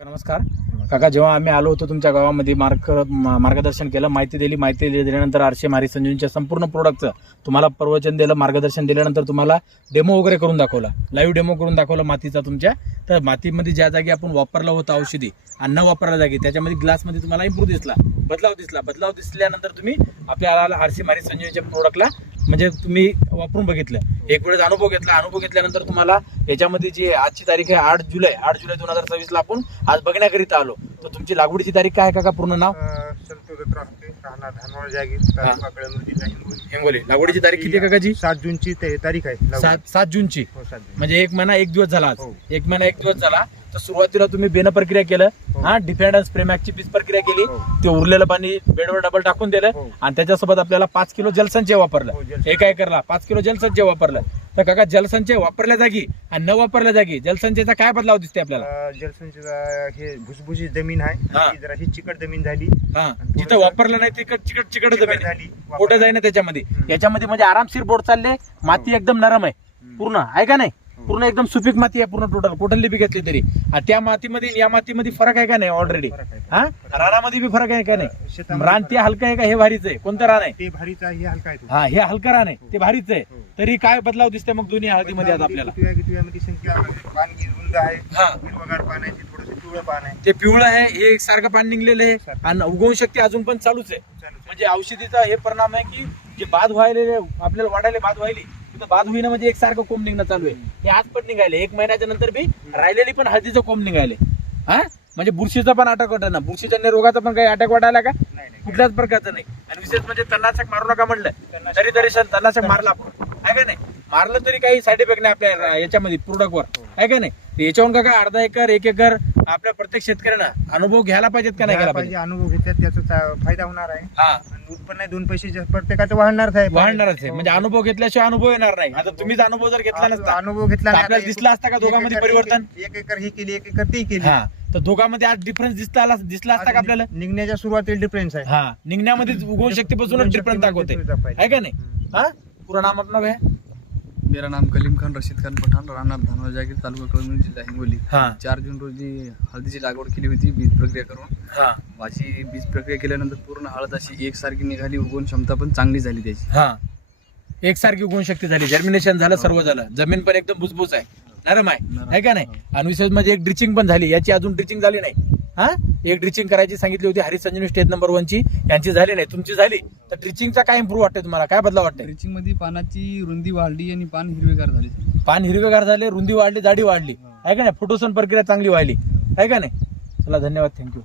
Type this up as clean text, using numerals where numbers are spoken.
नमस्कार काका, जेव्हा आम्ही आलो होतो तुमच्या गावामध्ये मार्गदर्शन केलं, माहिती दिल्यानंतर आरसे मारी संजीवनीच्या संपूर्ण प्रोडक्टचं तुम्हाला प्रवचन दिलं, मार्गदर्शन दिल्यानंतर तुम्हाला डेमो वगैरे करून दाखवला, लाईव्ह डेमो करून दाखवला मातीचा तुमच्या. तर मातीमध्ये ज्या जागी आपण वापरला होता औषधी आणि न वापरल्या जागी त्याच्यामध्ये ग्लासमध्ये तुम्हाला इम्प्रूव्ह दिसला, बदलाव दिसल्यानंतर तुम्ही आपल्या आरसे मारी संजीवनीच्या प्रोडक्टला म्हणजे तुम्ही वापरून बघितलं, एक वेळेस अनुभव घेतल्यानंतर तुम्हाला याच्यामध्ये जी आजची तारीख आहे 8 जुलै 2026 ला आपण आज बघण्याकरिता आलो. तर तुमची लागवडीची तारीख काय काका? पूर्ण नाव? हिंगोली. लागवडीची तारीख किती आहे काकाजी? 7 जूनची तारीख आहे. 7 जूनची म्हणजे 1 महिना 1 दिवस झाला आज. 1 महिना 1 दिवस झाला. तर सुरुवातीला तुम्ही बेन प्रक्रिया केलं, डिफेंडन्स प्रेमॅक्सची बीज प्रक्रिया केली, ते उरलेलं पाणी बेडवर डबल टाकून दिलं आणि त्याच्यासोबत आपल्याला 5 किलो जलसंचय वापरलं. एका एकरला 5 किलो जलसंचय वापरलं. तर काका, जलसंचय वापरल्या जागी आणि न वापरल्या जागी जलसंचयचा काय बदलाव दिसते आपल्याला? जलसंचयचा हे भुसभुशीत जमीन आहे, जराशी चिकट जमीन झाली. जिथं वापरलं नाही तिकड चिकट जमीन झाली, कुठे जाईना त्याच्यामध्ये. याच्यामध्ये म्हणजे आरामशीर बोट चालले, माती एकदम नरम आहे, पूर्ण आहे का नाही, पूर्ण एकदम सुपीक माती आहे, पूर्ण टोटल बी घेतली तरी. त्या मातीमध्ये या मातीमध्ये फरक आहे का नाही? ऑलरेडी रानामध्ये बी फरक आहे का नाही? रान ते हलकं आहे का हे भारीच आहे? कोणतं रान आहे? ते भारीच आहे, हे हलका आहे. हा, हे हलकं रान आहे, ते भारीच आहे. तरी काय बदलाव दिसते मग दोन्ही हळदीमध्ये आता आपल्याला? पाणी रुंद आहे, हिरवगार पान आहे, थोडंसं पिवळं पान आहे. ते पिवळं आहे, हे सारखं पाणी निघलेलं आहे आणि उगवण शक्ती अजून पण चालूच आहे. म्हणजे औषधीचा हे परिणाम आहे की जे बाद व्हायले आपल्याला वाढायला बाद व्हायली, बाद होईना म्हणजे एक सारखं कोंब निघणं चालू आहे. हे आज पण निघाले, 1 महिन्याच्या नंतर बी राहिलेली पण हळदीचं कोंब निघाले. म्हणजे बुरशीचा पण अटॅक वाटा ना, बुरशीजन्य रोगाचा पण काही अटॅक वाटायला का? कुठल्याच प्रकारचं नाही. आणि विशेष म्हणजे तणनाशक मारू नका म्हटलं तरी तणनाशक मारला आपण, आहे का नाही? मारलं तरी काही साईड इफेक्ट नाही आपल्या याच्यामध्ये प्रोडक्टवर, आहे का नाही? याच्यावर का अर्धा एकर 1 एकर आपल्या प्रत्येक शेतकऱ्यांना अनुभव घ्यायला पाहिजेत का नाही घ्यायला पाहिजे? अनुभव घेतल्यात त्याचा फायदा होणार आहे. उत्पन्न 2 पैसे प्रत्येकाचं वाढणारच आहे. म्हणजे अनुभव घेतल्याशिवाय अनुभव येणार नाही. आता तुम्हीच अनुभव जर घेतला नसता, अनुभव घेतला आपल्याला दिसला असता का दोघांमध्ये परिवर्तन? 1 एकर ही केली, 1 एकर ती केली. तर दोघांमध्ये आज डिफरन्स दिसला असता का आपल्याला? निघण्याच्या सुरुवातीला डिफरन्स आहे. निघण्यामध्ये उगवण शक्तीपासूनच डिफरन्स दाखवते, आहे का नाही? पूरा नाम अपना है? मेरा नाम कलीम खान रशीद खान पठाण, राहणार धानोरा जागीर, तालुका कळमनुरी, जिल्हा हिंगोली. 4 जून रोजी हळदीची लागवड केली होती बीज प्रक्रिया करून. माझी बीज प्रक्रिया केल्यानंतर पूर्ण हळद अशी एकसारखी निघाली, उगवण क्षमता पण चांगली झाली त्याची. एकसारखी उगवण शक्ती झाली, जर्मिनेशन झालं, सर्व झालं. जमीन पण एकदम भुसभुस आहे, नरम आहे का नाही? आणि विशेष म्हणजे एक ड्रिचिंग पण झाली, याची अजून ड्रिचिंग झाली नाही. एक ड्रिचिंग करायची सांगितली होती हरी संजीवनी स्टेज नंबर 1 ची, यांची झाली नाही, तुमची झाली. तर ड्रिचिंगचा काय इम्प्रूव्ह वाटतं तुम्हाला? काय बदलाव वाटतं? ड्रिचिंग मध्ये पानाची रुंदी वाढली आणि पान हिरवेगार झाले. पान हिरवेगार झाले, रुंदी वाढली, जाडी वाढली, आहे का नाही? फुटोसन प्रक्रिया चांगली व्हायली, आहे का नाही? चला, धन्यवाद, थँक्यू.